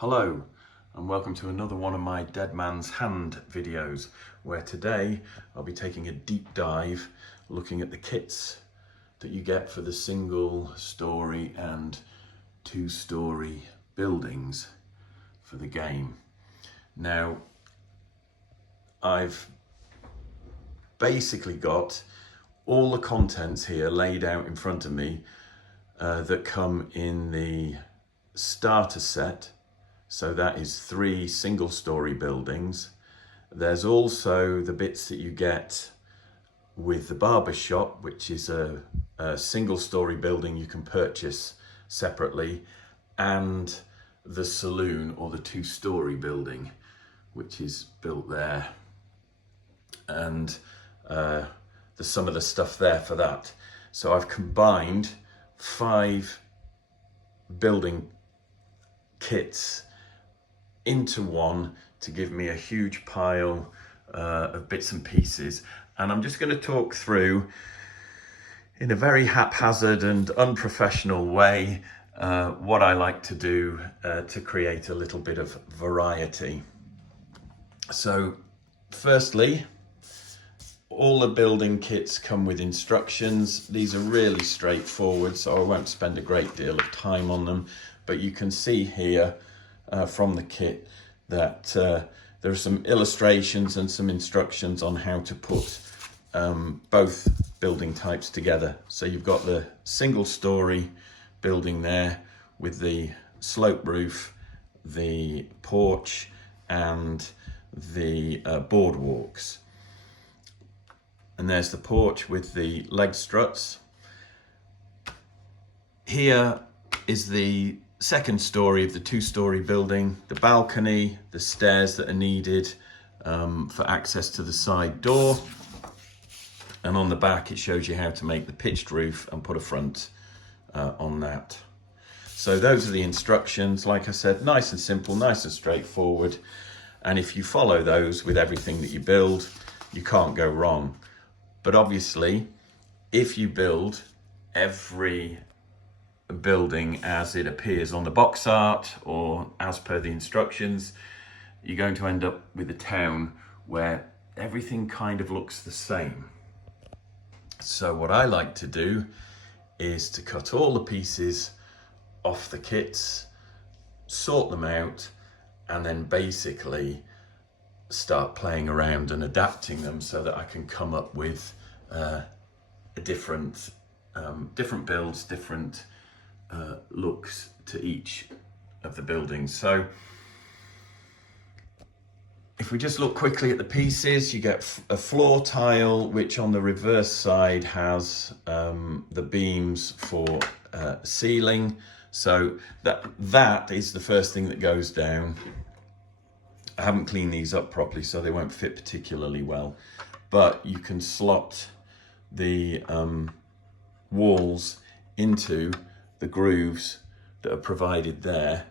Hello and welcome to another one of my Dead Man's Hand videos, where today I'll be taking a deep dive looking at the kits that you get for the single story and two-story buildings for the game. Now, I've basically got all the contents here laid out in front of me that come in the starter set. So that is 3 single-story buildings. There's also the bits that you get with the barber shop, which is a single-story building you can purchase separately, and the saloon, or the 2-story building, which is built there. And there's some of the stuff there for that. So I've combined 5 building kits into one to give me a huge pile of bits and pieces, and I'm just going to talk through in a very haphazard and unprofessional way what I like to do to create a little bit of variety. So firstly, all the building kits come with instructions. These are really straightforward, so I won't spend a great deal of time on them, but you can see here from the kit that there are some illustrations and some instructions on how to put both building types together. So you've got the single story building there with the slope roof, the porch and the boardwalks. And there's the porch with the leg struts. Here is the second story of the 2-story building, the balcony, the stairs that are needed for access to the side door. And on the back, it shows you how to make the pitched roof and put a front on that. So those are the instructions. Like I said, nice and simple, nice and straightforward. And if you follow those with everything that you build, you can't go wrong. But obviously, if you build every building as it appears on the box art or as per the instructions, you're going to end up with a town where everything kind of looks the same. So what I like to do is to cut all the pieces off the kits, sort them out, and then basically start playing around and adapting them so that I can come up with different builds, different looks to each of the buildings. So if we just look quickly at the pieces, you get a floor tile, which on the reverse side has the beams for ceiling. So that is the first thing that goes down. I haven't cleaned these up properly, so they won't fit particularly well, but you can slot the walls into the grooves that are provided there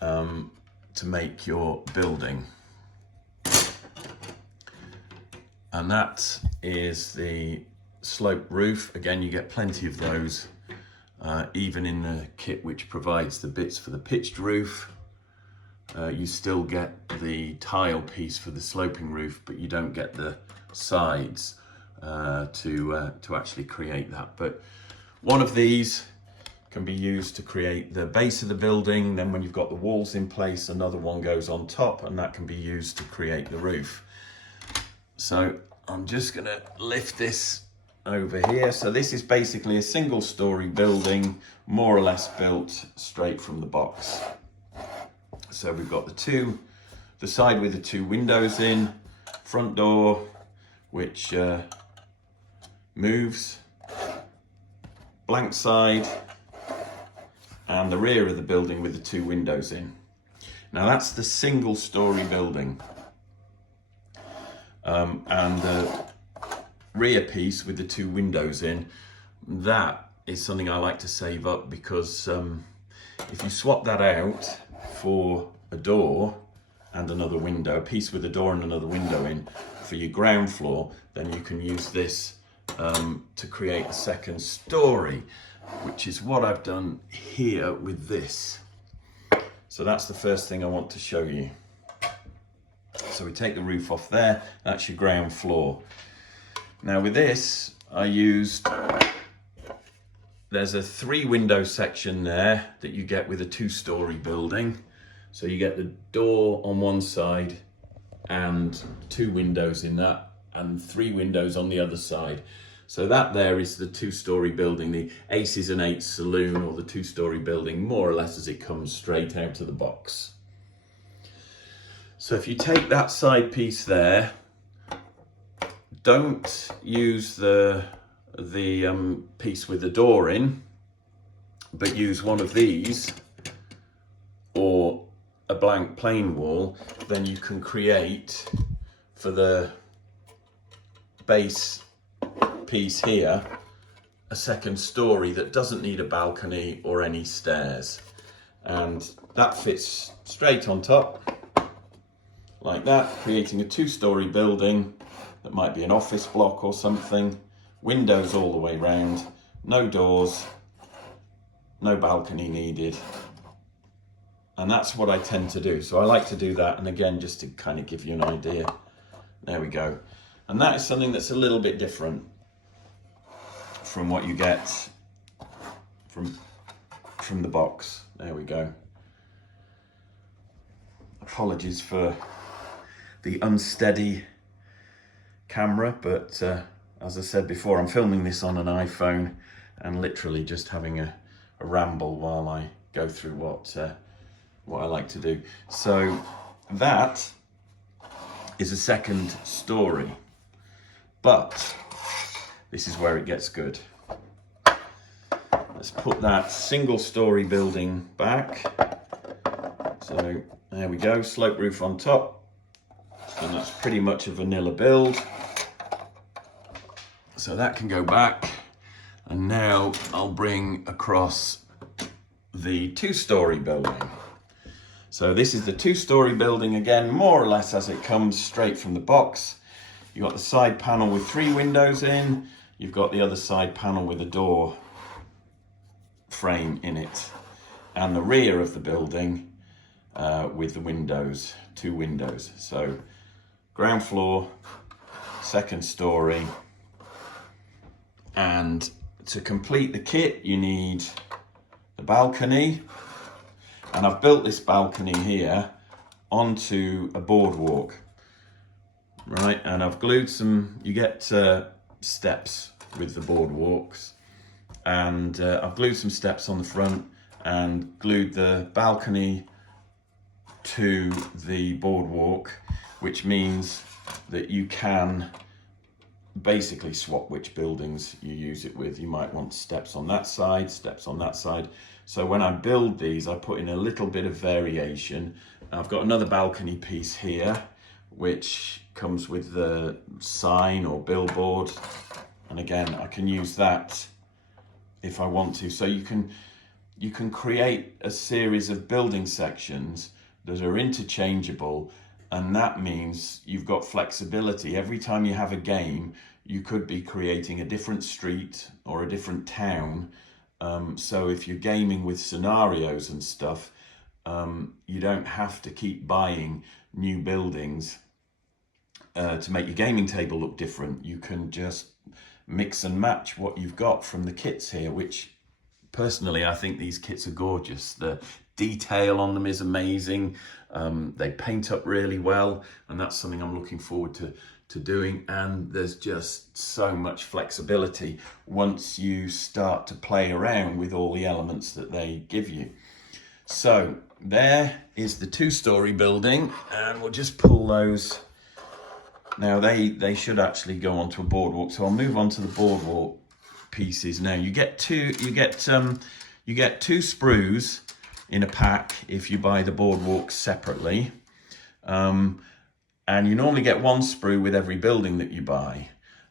to make your building. And that is the slope roof. Again, you get plenty of those, even in the kit which provides the bits for the pitched roof. You still get the tile piece for the sloping roof, but you don't get the sides to actually create that. But one of these can be used to create the base of the building. Then when you've got the walls in place, another one goes on top, and that can be used to create the roof. So I'm just gonna lift this over here. So this is basically a single story building, more or less built straight from the box. So we've got the side with the 2 windows in, front door, which moves, blank side, and the rear of the building with the 2 windows in. Now that's the single story building. And the rear piece with the 2 windows in, that is something I like to save up, because if you swap that out for a door and another window, a piece with a door and another window in for your ground floor, then you can use this to create a second story, which is what I've done here with this. So that's the first thing I want to show you. So we take the roof off there, that's your ground floor. Now with this, I used, there's a 3-window section there that you get with a 2-story building. So you get the door on one side and 2 windows in that, and 3 windows on the other side. So that there is the 2-story building, the Aces and Eights saloon, or the 2-story building, more or less as it comes straight out of the box. So if you take that side piece there, don't use the piece with the door in, but use one of these or a blank plain wall. Then you can create, for the base piece here, a 2nd story that doesn't need a balcony or any stairs, and that fits straight on top like that, creating a 2-story building that might be an office block or something. Windows all the way round, no doors, no balcony needed. And that's what I tend to do. So I like to do that, and again, just to kind of give you an idea. There we go. And that is something that's a little bit different from what you get from the box. There we go. Apologies for the unsteady camera, but as I said before, I'm filming this on an iPhone and literally just having a ramble while I go through what I like to do. So that is a 2nd story, but this is where it gets good. Let's put that 1-story building back. So there we go, slope roof on top, and that's pretty much a vanilla build. So that can go back, and now I'll bring across the 2-story building. So this is the 2-story building again, more or less as it comes straight from the box. You've got the side panel with 3 windows in, you've got the other side panel with a door frame in it, and the rear of the building with the windows, 2 windows. So ground floor, 2nd story, and to complete the kit you need the balcony, and I've built this balcony here onto a boardwalk, right? And I've glued some, you get steps with the boardwalks, and I've glued some steps on the front and glued the balcony to the boardwalk, which means that you can basically swap which buildings you use it with. You might want steps on that side, steps on that side. So when I build these, I put in a little bit of variation. I've got another balcony piece here, which comes with the sign or billboard. And again, I can use that if I want to. So you can create a series of building sections that are interchangeable, and that means you've got flexibility. Every time you have a game, you could be creating a different street or a different town. So if you're gaming with scenarios and stuff, you don't have to keep buying new buildings to make your gaming table look different. You can just mix and match what you've got from the kits here, which personally, I think these kits are gorgeous. The detail on them is amazing. They paint up really well, and that's something I'm looking forward to doing. And there's just so much flexibility once you start to play around with all the elements that they give you. So there is the 2-story building, and we'll just pull those. Now they should actually go onto a boardwalk, so I'll move on to the boardwalk pieces. Now you get two sprues in a pack if you buy the boardwalk separately, and you normally get 1 sprue with every building that you buy,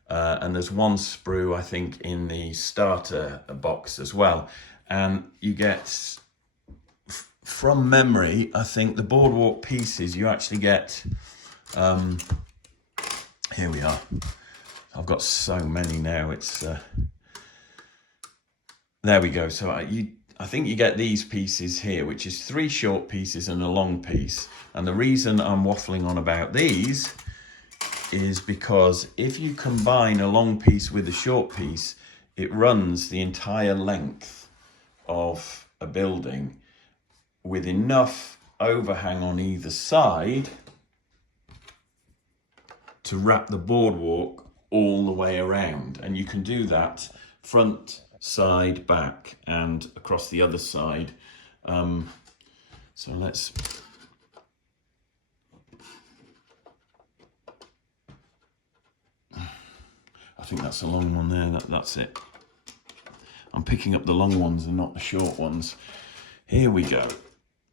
and there's 1 sprue I think in the starter box as well. And you get, from memory, I think the boardwalk pieces you actually get, here we are, I've got so many now, it's there we go. So I think you get these pieces here, which is 3 short pieces and a long piece. And the reason I'm waffling on about these is because if you combine a long piece with a short piece, it runs the entire length of a building with enough overhang on either side to wrap the boardwalk all the way around. And you can do that front, side, back, and across the other side. So let's... I think that's a long one there, that's it. I'm picking up the long ones and not the short ones. Here we go.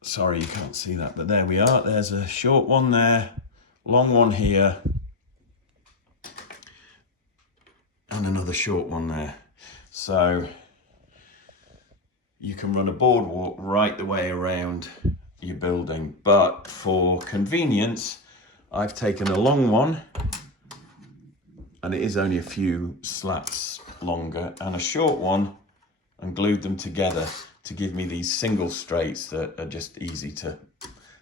Sorry you can't see that, but there we are. There's a short one there, long one here, and another short one there. So you can run a boardwalk right the way around your building, but for convenience, I've taken a long one, and it is only a few slats longer, and a short one, and glued them together to give me these single straights that are just easy to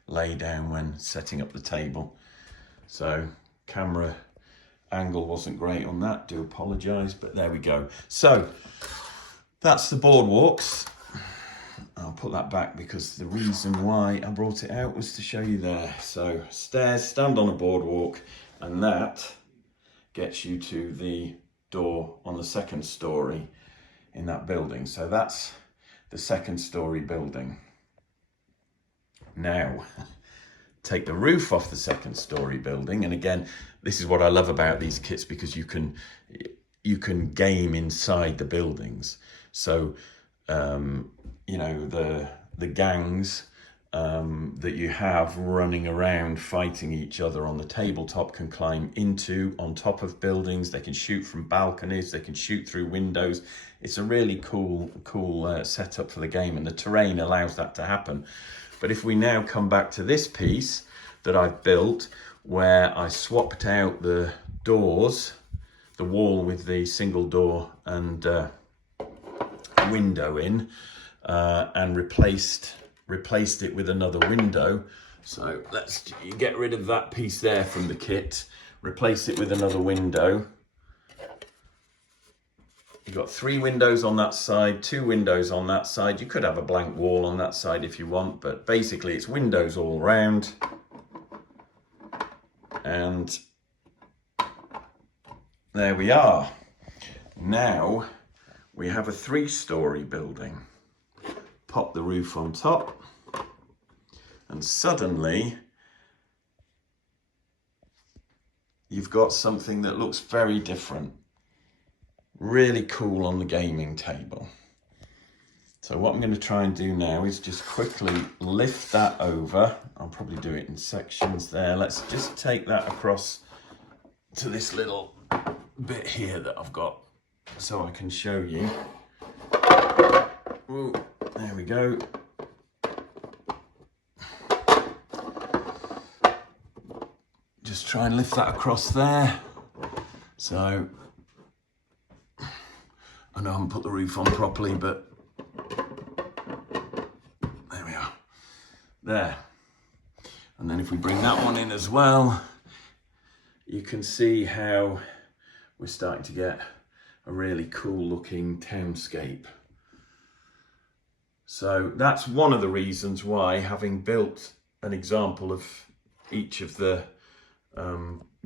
lay down when setting up the table. So camera angle wasn't great on that, do apologise, but there we go. So that's the boardwalks. I'll put that back because the reason why I brought it out was to show you there. So stairs, stand on a boardwalk, and that gets you to the door on the second story in that building. So that's the second story building. Now, take the roof off the second story building, and again, this is what I love about these kits, because you can game inside the buildings. So you know, the gangs that you have running around fighting each other on the tabletop can climb on top of buildings. They can shoot from balconies, they can shoot through windows. It's a really cool setup for the game, and the terrain allows that to happen. But if we now come back to this piece that I've built, where I swapped out the doors, the wall with the single door and window in, and replaced it with another window. So let's get rid of that piece there from the kit, replace it with another window. You've got 3 windows on that side, 2 windows on that side. You could have a blank wall on that side if you want, but basically it's windows all round. And there we are. Now we have a 3-story building. Pop the roof on top, and suddenly you've got something that looks very different. Really cool on the gaming table. So what I'm going to try and do now is just quickly lift that over. I'll probably do it in sections there. Let's just take that across to this little bit here that I've got so I can show you. Ooh, there we go. Just try and lift that across there. So I know I haven't put the roof on properly, but there we are. There. And then if we bring that one in as well, you can see how we're starting to get a really cool looking townscape. So that's one of the reasons why, having built an example of each of the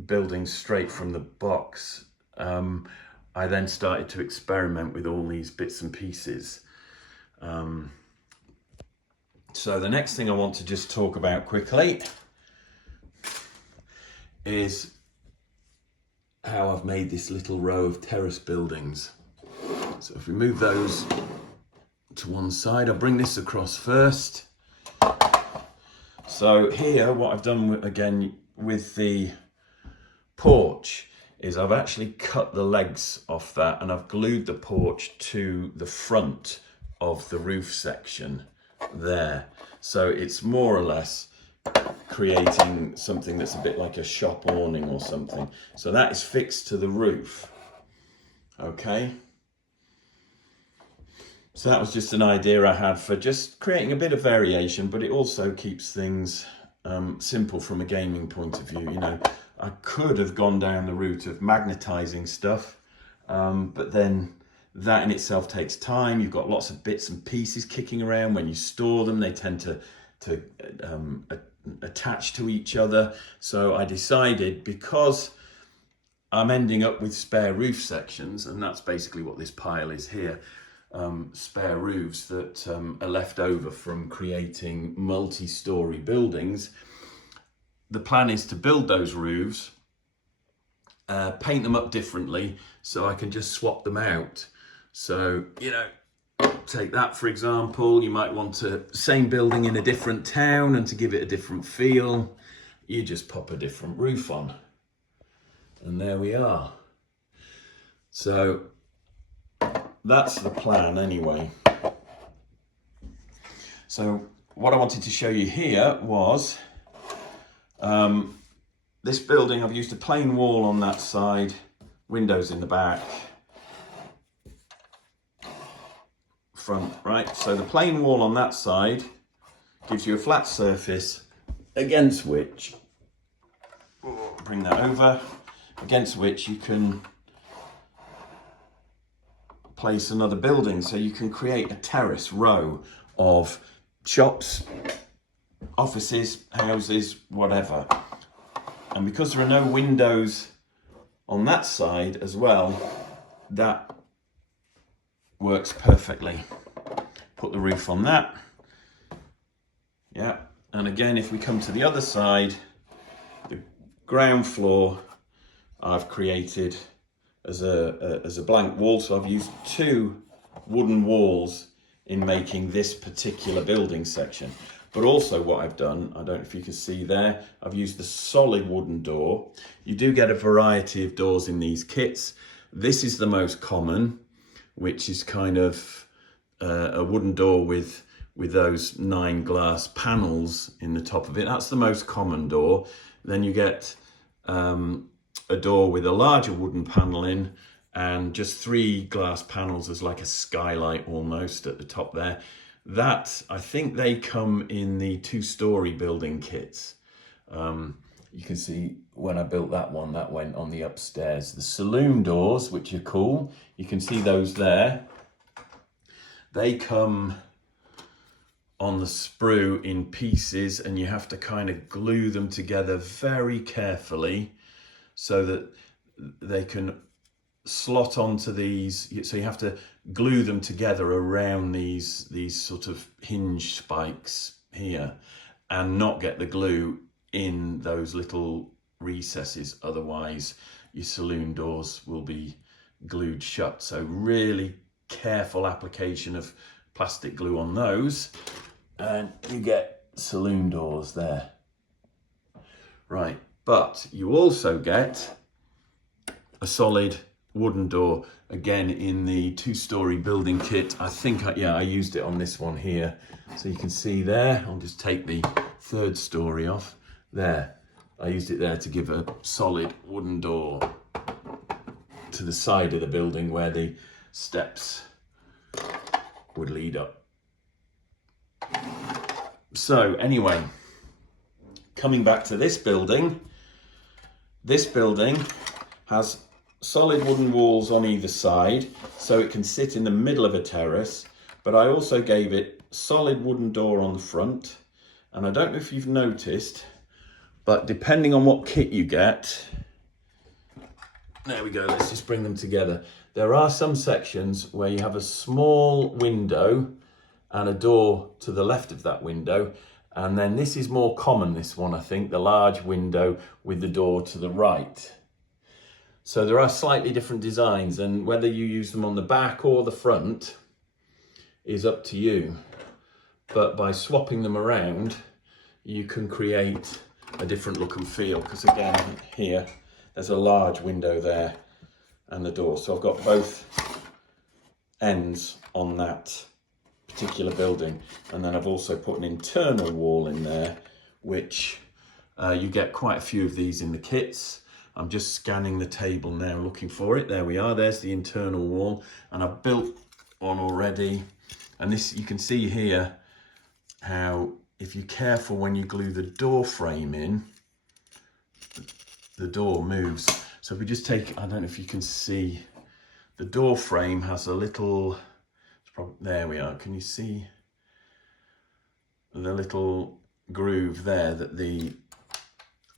buildings straight from the box, I then started to experiment with all these bits and pieces. So the next thing I want to just talk about quickly is how I've made this little row of terrace buildings. So if we move those to one side, I'll bring this across first. So here, what I've done again with the porch is I've actually cut the legs off that, and I've glued the porch to the front of the roof section there. So it's more or less creating something that's a bit like a shop awning or something. So that is fixed to the roof. Okay. So that was just an idea I had for just creating a bit of variation, but it also keeps things simple from a gaming point of view. You know, I could have gone down the route of magnetizing stuff, but then that in itself takes time. You've got lots of bits and pieces kicking around. When you store them, they tend to attach to each other. So I decided, because I'm ending up with spare roof sections, and that's basically what this pile is here, spare roofs that are left over from creating multi-story buildings. The plan is to build those roofs, paint them up differently, so I can just swap them out. So, you know, take that for example. You might want a same building in a different town, and to give it a different feel, you just pop a different roof on. And there we are. So that's the plan anyway. So what I wanted to show you here was this building. I've used a plain wall on that side, windows in the back, front, right? So the plain wall on that side gives you a flat surface against which, bring that over, against which you can place another building. So you can create a terrace row of shops, offices, houses, whatever. And because there are no windows on that side as well, that works perfectly. Put the roof on that. Yeah, and again, if we come to the other side, the ground floor I've created as a blank wall. So I've used 2 wooden walls in making this particular building section. But also what I've done, I don't know if you can see there, I've used the solid wooden door. You do get a variety of doors in these kits. This is the most common, which is kind of a wooden door with those 9 glass panels in the top of it. That's the most common door. Then you get a door with a larger wooden panel in, and just 3 glass panels as like a skylight almost at the top there. That, I think they come in the 2-story building kits. You can see when I built that one, that went on the upstairs. The saloon doors, which are cool, you can see those there. They come on the sprue in pieces, and you have to kind of glue them together very carefully so that they can slot onto these. So you have to glue them together around these sort of hinge spikes here, and not get the glue in those little recesses. Otherwise your saloon doors will be glued shut. So really careful application of plastic glue on those, and you get saloon doors there. Right, but you also get a solid wooden door, again in the 2-story building kit. I think, I used it on this one here. So you can see there, I'll just take the 3rd story off. There, I used it there to give a solid wooden door to the side of the building where the steps would lead up. So anyway, coming back to this building has solid wooden walls on either side, so it can sit in the middle of a terrace, but I also gave it solid wooden door on the front. And I don't know if you've noticed, but depending on what kit you get, there we go, let's just bring them together. There are some sections where you have a small window and a door to the left of that window, and then this is more common, this one, I think, the large window with the door to the right. So there are slightly different designs, and whether you use them on the back or the front is up to you. But by swapping them around, you can create a different look and feel, because again, here, there's a large window there and the door. So I've got both ends on that particular building. And then I've also put an internal wall in there, which you get quite a few of these in the kits. I'm just scanning the table now, looking for it. There we are, there's the internal wall. And I've built one already And this, you can see here how if you're careful when you glue the door frame in, the door moves. So if we just take, I don't know if you can see, the door frame has a little, there we are, can you see the little groove there, that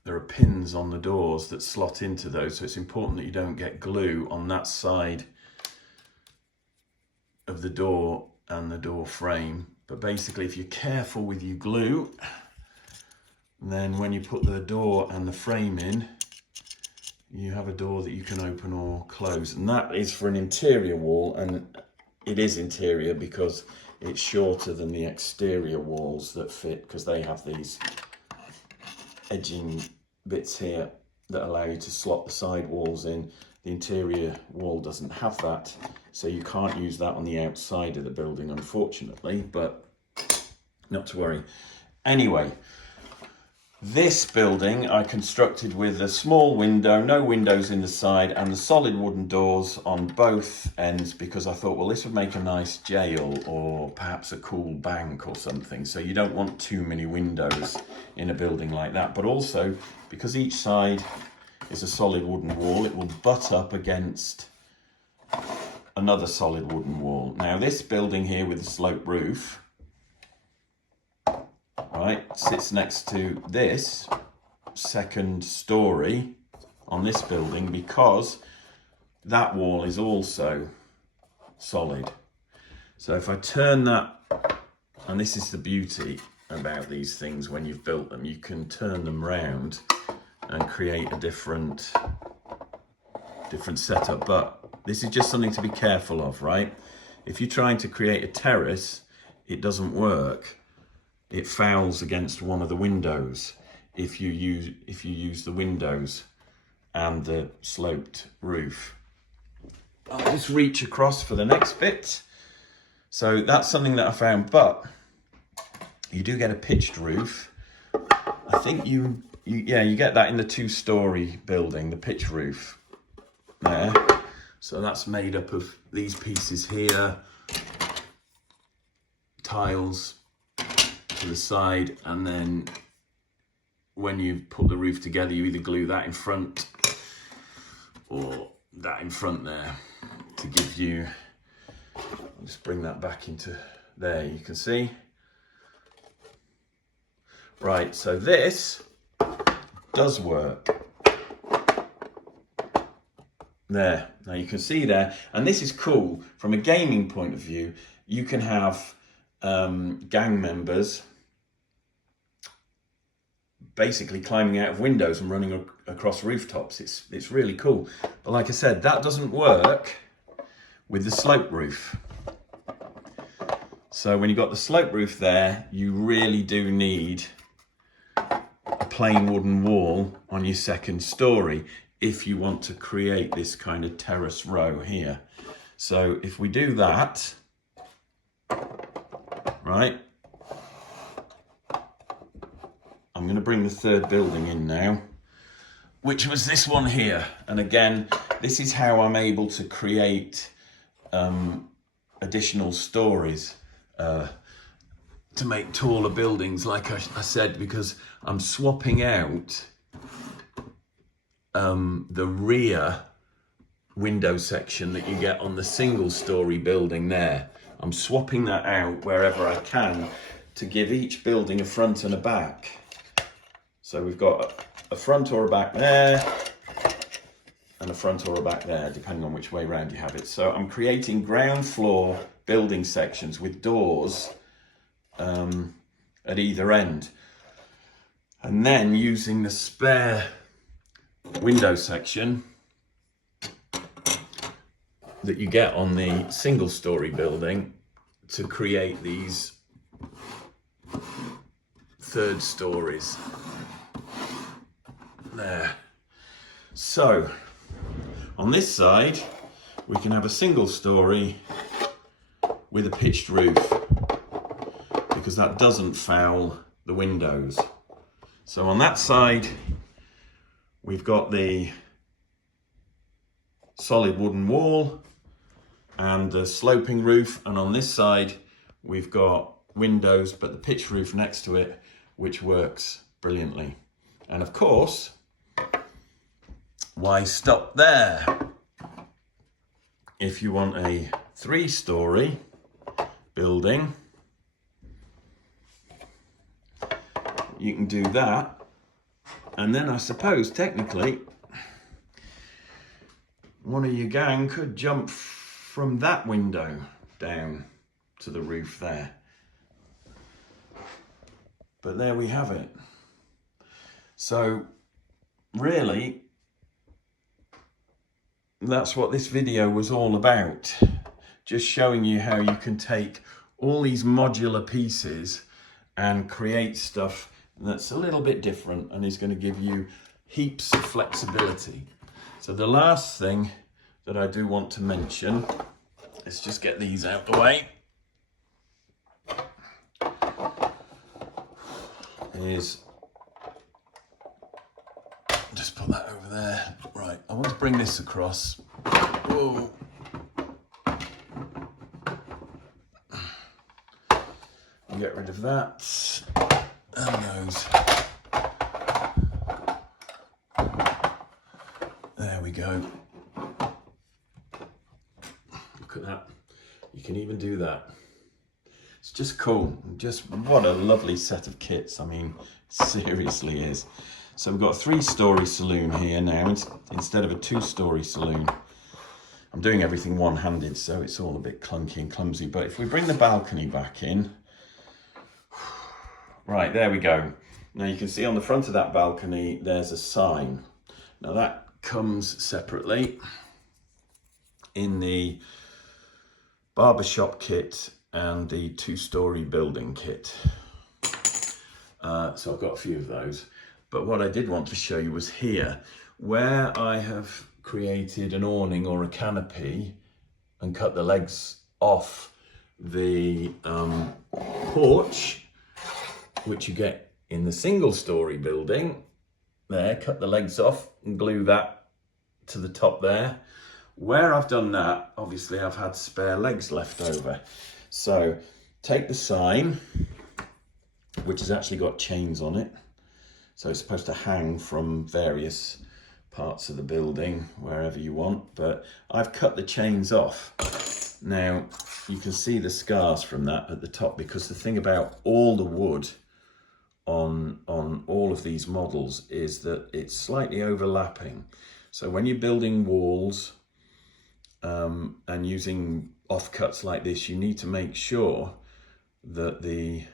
there are pins on the doors that slot into those, so it's important that you don't get glue on that side of the door and the door frame. But basically, if you're careful with your glue, then when you put the door and the frame in, you have a door that you can open or close. And that is for an interior wall, and it is interior because it's shorter than the exterior walls that fit, because they have these edging bits here that allow you to slot the side walls in. The interior wall doesn't have that, so you can't use that on the outside of the building, unfortunately, but not to worry. Anyway, this building I constructed with a small window, no windows in the side, and the solid wooden doors on both ends, because I thought, well, this would make a nice jail or perhaps a cool bank or something. So you don't want too many windows in a building like that. But also, because each side is a solid wooden wall, it will butt up against another solid wooden wall. Now, this building here with the sloped roof, right, sits next to this second story on this building, because that wall is also solid. So if I turn that, and this is the beauty about these things when you've built them, you can turn them round and create a different setup. But this is just something to be careful of, right? If you're trying to create a terrace, it doesn't work. It fouls against one of the windows if you use the windows and the sloped roof. I'll just reach across for the next bit. So that's something that I found, but you do get a pitched roof. I think you get that in the 2-story building, the pitch roof there. So that's made up of these pieces here, tiles to the side, and then when you put the roof together, you either glue that in front or that in front there to give you, I'll just bring that back into there, you can see. Right, so this does work. There, now you can see there, and this is cool from a gaming point of view. You can have gang members basically climbing out of windows and running across rooftops. It's really cool. But like I said, that doesn't work with the slope roof. So when you've got the slope roof there, you really do need a plain wooden wall on your second story if you want to create this kind of terrace row here. So if we do that, right, I'm going to bring the third building in now, which was this one here. And again, this is how I'm able to create additional stories to make taller buildings, like I said, because I'm swapping out the rear window section that you get on the single-story building there. I'm swapping that out wherever I can to give each building a front and a back. So we've got a front or a back there, and a front or a back there, depending on which way round you have it. So I'm creating ground floor building sections with doors at either end. And then using the spare window section that you get on the single-story building to create these third stories there. So on this side we can have a single story with a pitched roof, because that doesn't foul the windows. So on that side we've got the solid wooden wall and the sloping roof, and on this side we've got windows, but the pitch roof next to it, which works brilliantly. And of course, why stop there? If you want a 3-story building, you can do that. And then I suppose technically one of your gang could jump from that window down to the roof there. But there we have it. So really, that's what this video was all about. Just showing you how you can take all these modular pieces and create stuff that's a little bit different and is going to give you heaps of flexibility. So the last thing that I do want to mention, let's just get these out the way, is just put that over there. Right, I want to bring this across. Whoa. Get rid of that and those. There we go. Look at that. You can even do that. It's just cool. Just what a lovely set of kits. I mean, seriously is. So we've got a 3-story saloon here now instead of a 2-story saloon. I'm doing everything one-handed, so it's all a bit clunky and clumsy. But if we bring the balcony back in, right, there we go. Now you can see on the front of that balcony, there's a sign. Now that comes separately in the barbershop kit and the 2-story building kit. So I've got a few of those. But what I did want to show you was here, where I have created an awning or a canopy and cut the legs off the porch, which you get in the 1-story building. There, cut the legs off and glue that to the top there. Where I've done that, obviously I've had spare legs left over. So take the sign, which has actually got chains on it. So it's supposed to hang from various parts of the building, wherever you want, but I've cut the chains off. Now, you can see the scars from that at the top, because the thing about all the wood on all of these models is that it's slightly overlapping. So when you're building walls and using offcuts like this, you need to make sure that the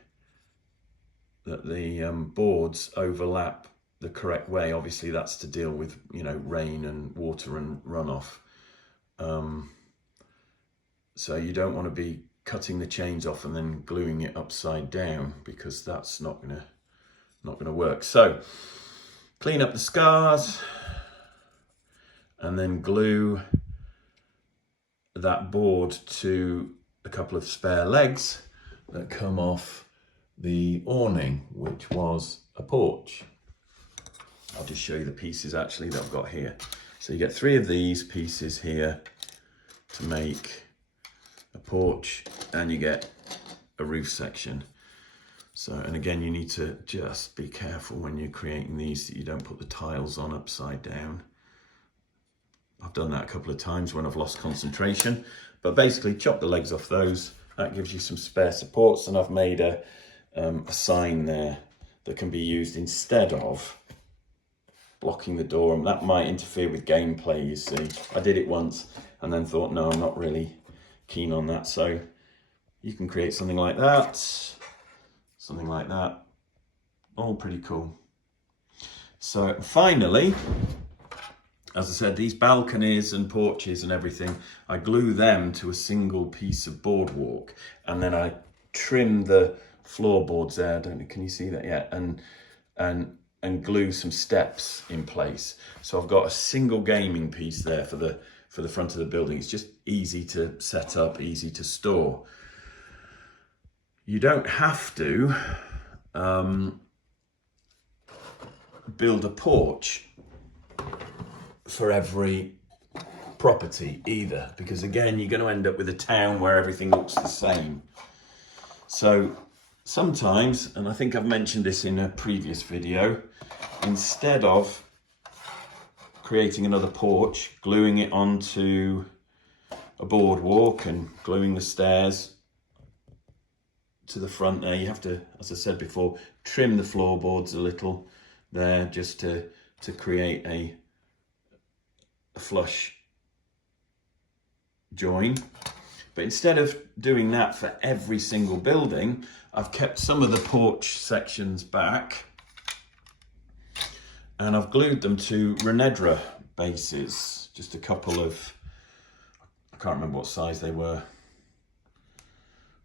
boards overlap the correct way. Obviously that's to deal with, you know, rain and water and runoff. So you don't want to be cutting the chains off and then gluing it upside down, because that's not gonna work. So clean up the scars and then glue that board to a couple of spare legs that come off the awning, which was a porch. I'll just show you the pieces actually that I've got here. So you get 3 of these pieces here to make a porch, and you get a roof section. So, and again, you need to just be careful when you're creating these that you don't put the tiles on upside down. I've done that a couple of times when I've lost concentration, but basically chop the legs off those. That gives you some spare supports, and I've made a sign there that can be used instead of blocking the door, and that might interfere with gameplay, you see. I did it once and then thought, no, I'm not really keen on that. So you can create something like that, all pretty cool. So finally, as I said, these balconies and porches and everything, I glue them to a single piece of boardwalk, and then I trim the floorboards there. I don't know, can you see that yet? And glue some steps in place. So I've got a single gaming piece there for the front of the building. It's just easy to set up, easy to store. You don't have to build a porch for every property either, because again, you're going to end up with a town where everything looks the same. So sometimes, and I think I've mentioned this in a previous video, instead of creating another porch, gluing it onto a boardwalk and gluing the stairs to the front there, you have to, as I said before, trim the floorboards a little there just to create a flush join. But instead of doing that for every single building, I've kept some of the porch sections back and I've glued them to Renedra bases, just a couple of, I can't remember what size they were.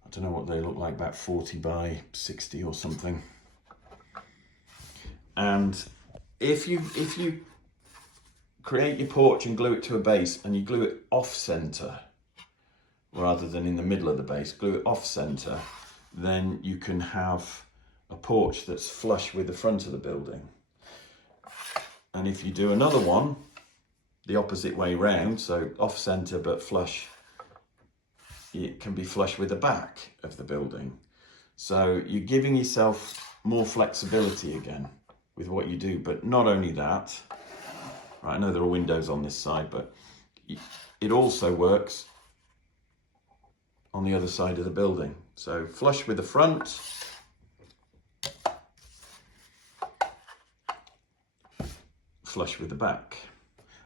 I don't know what they look like, about 40 by 60 or something. And if you create your porch and glue it to a base and you glue it off center rather than in the middle of the base, glue it off center, then you can have a porch that's flush with the front of the building. And if you do another one the opposite way round, so off center but flush, it can be flush with the back of the building. So you're giving yourself more flexibility again with what you do. But not only that, right, I know there are windows on this side, but it also works on the other side of the building. So flush with the front, flush with the back.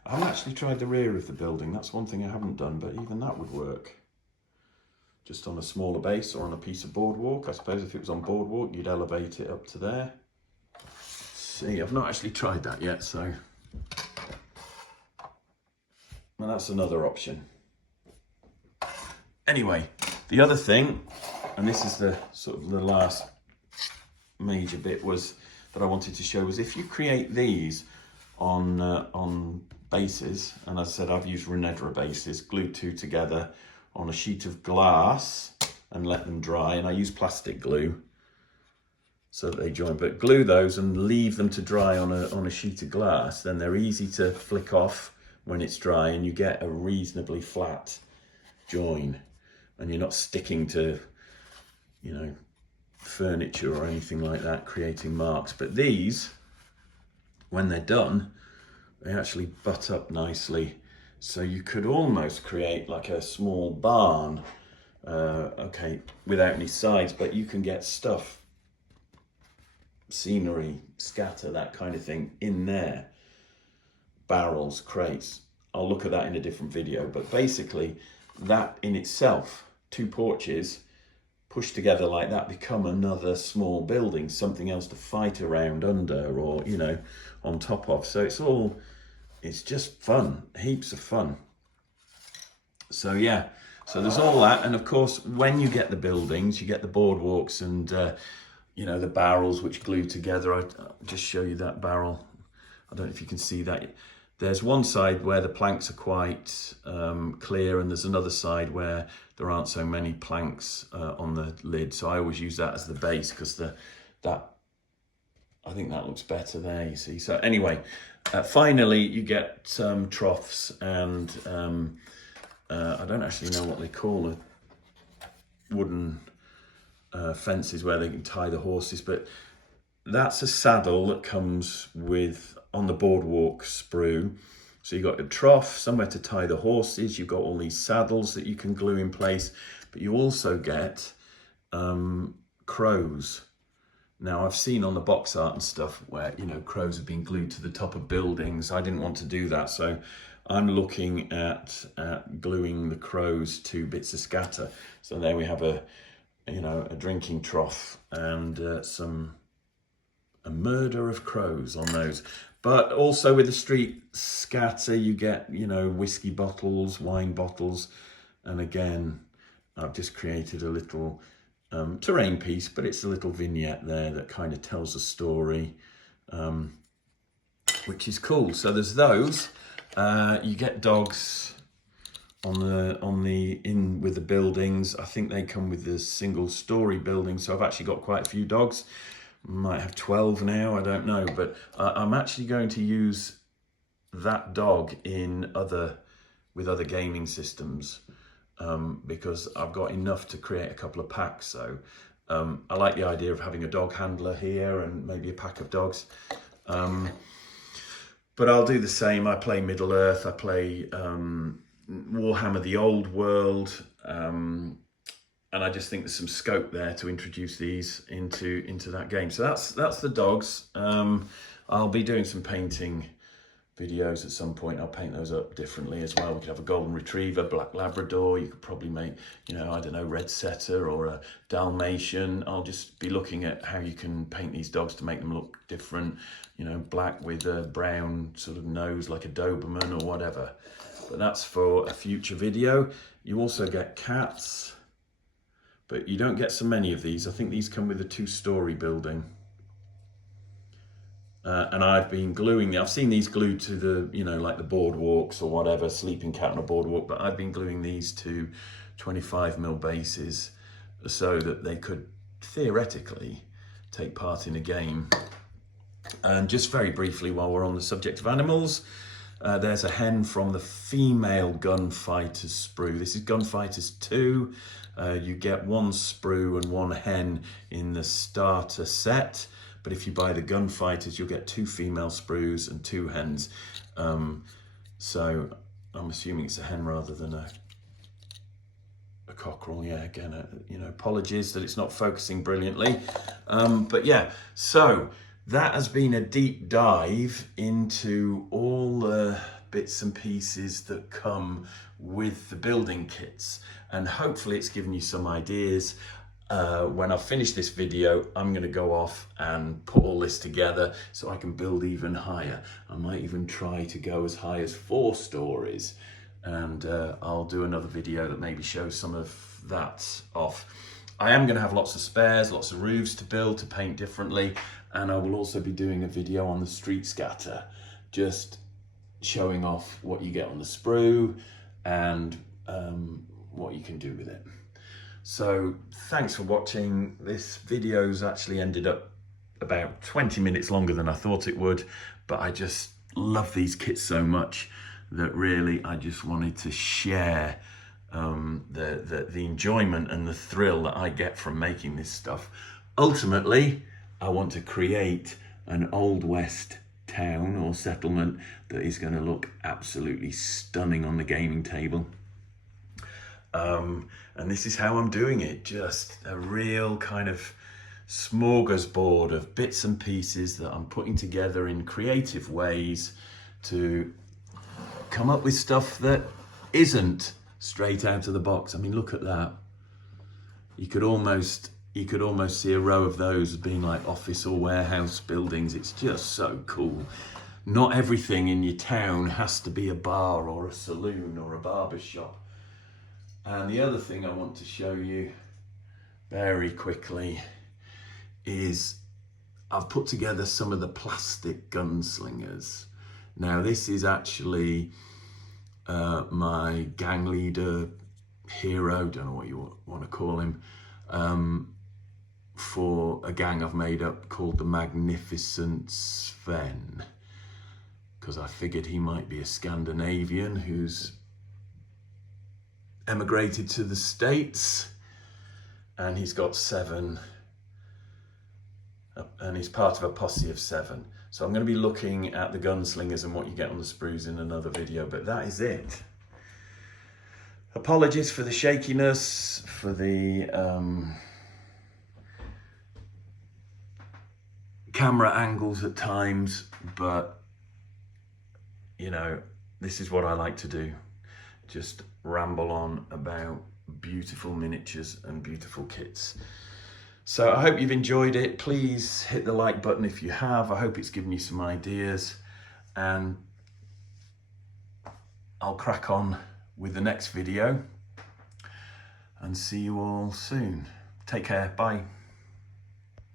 I haven't actually tried the rear of the building. That's one thing I haven't done, but even that would work. Just on a smaller base or on a piece of boardwalk. I suppose if it was on boardwalk, you'd elevate it up to there. See, I've not actually tried that yet, so. Well, that's another option. Anyway, the other thing, and this is the sort of the last major bit was that I wanted to show, was if you create these on bases, and as I said, I've used Renedra bases, glued two together on a sheet of glass and let them dry, and I use plastic glue so that they join, but glue those and leave them to dry on a sheet of glass, then they're easy to flick off when it's dry and you get a reasonably flat join and you're not sticking to, you know, furniture or anything like that, creating marks. But these, when they're done, they actually butt up nicely. So you could almost create like a small barn, okay, without any sides, but you can get stuff, scenery, scatter, that kind of thing in there. Barrels, crates. I'll look at that in a different video, but basically that in itself, two porches pushed together like that become another small building, something else to fight around under or, you know, on top of. So it's just fun, heaps of fun. So yeah, so there's all that. And of course, when you get the buildings, you get the boardwalks and, you know, the barrels which glue together. I'll just show you that barrel. I don't know if you can see that. There's one side where the planks are quite clear, and there's another side where there aren't so many planks on the lid. So I always use that as the base because I think that looks better there, you see. So anyway, finally you get troughs and I don't actually know what they call it, wooden fences where they can tie the horses, but that's a saddle that comes with on the boardwalk sprue. So you've got a trough, somewhere to tie the horses, you've got all these saddles that you can glue in place, but you also get crows. Now I've seen on the box art and stuff where, you know, crows have been glued to the top of buildings. I didn't want to do that, so I'm looking at gluing the crows to bits of scatter. So there we have a drinking trough and a murder of crows on those. But also with the street scatter, you get, you know, whiskey bottles, wine bottles. And again, I've just created a little terrain piece, but it's a little vignette there that kind of tells a story, which is cool. So there's those. You get dogs in with the buildings. I think they come with the single story building. So I've actually got quite a few dogs. Might have 12 now, I don't know, but I'm actually going to use that dog with other gaming systems because I've got enough to create a couple of packs. So I like the idea of having a dog handler here and maybe a pack of dogs. But I'll do the same. I play Middle Earth, I play Warhammer the Old World, and I just think there's some scope there to introduce these into that game. So that's the dogs. I'll be doing some painting videos at some point. I'll paint those up differently as well. We could have a golden retriever, black Labrador. You could probably make, you know, I don't know, red setter or a Dalmatian. I'll just be looking at how you can paint these dogs to make them look different. You know, black with a brown sort of nose like a Doberman or whatever. But that's for a future video. You also get cats, but you don't get so many of these. I think these come with a 2-story building. And I've been gluing them. I've seen these glued to the, you know, like the boardwalks or whatever, sleeping cat on a boardwalk, but I've been gluing these to 25mm bases so that they could theoretically take part in a game. And just very briefly, while we're on the subject of animals, there's a hen from the female Gunfighters sprue. This is Gunfighters 2. You get 1 sprue and 1 hen in the starter set. But if you buy the Gunfighters, you'll get 2 female sprues and 2 hens. So I'm assuming it's a hen rather than a cockerel. Yeah, again, you know, apologies that it's not focusing brilliantly. But yeah, so that has been a deep dive into all the bits and pieces that come with the building kits. And hopefully it's given you some ideas. When I finish this video, I'm going to go off and put all this together so I can build even higher. I might even try to go as high as 4 stories, and I'll do another video that maybe shows some of that off. I am going to have lots of spares, lots of roofs to build, to paint differently, and I will also be doing a video on the street scatter, just showing off what you get on the sprue and what you can do with it. So thanks for watching. This video's actually ended up about 20 minutes longer than I thought it would, but I just love these kits so much that really I just wanted to share the enjoyment and the thrill that I get from making this stuff. Ultimately, I want to create an Old West town or settlement that is going to look absolutely stunning on the gaming table. And this is how I'm doing it, just a real kind of smorgasbord of bits and pieces that I'm putting together in creative ways to come up with stuff that isn't straight out of the box. I mean, look at that. You could almost see a row of those as being like office or warehouse buildings. It's just so cool. Not everything in your town has to be a bar or a saloon or a barber shop. And the other thing I want to show you very quickly is I've put together some of the plastic gunslingers. Now this is actually my gang leader hero, don't know what you want to call him, for a gang I've made up called the Magnificent Sven, because I figured he might be a Scandinavian who's emigrated to the States, and he's got 7, and he's part of a posse of 7. So I'm going to be looking at the gunslingers and what you get on the sprues in another video, but that is it. Apologies for the shakiness, for the camera angles at times, but you know, this is what I like to do. Just ramble on about beautiful miniatures and beautiful kits. So I hope you've enjoyed it. Please hit the like button if you have. I hope it's given you some ideas, and I'll crack on with the next video and see you all soon. Take care, bye.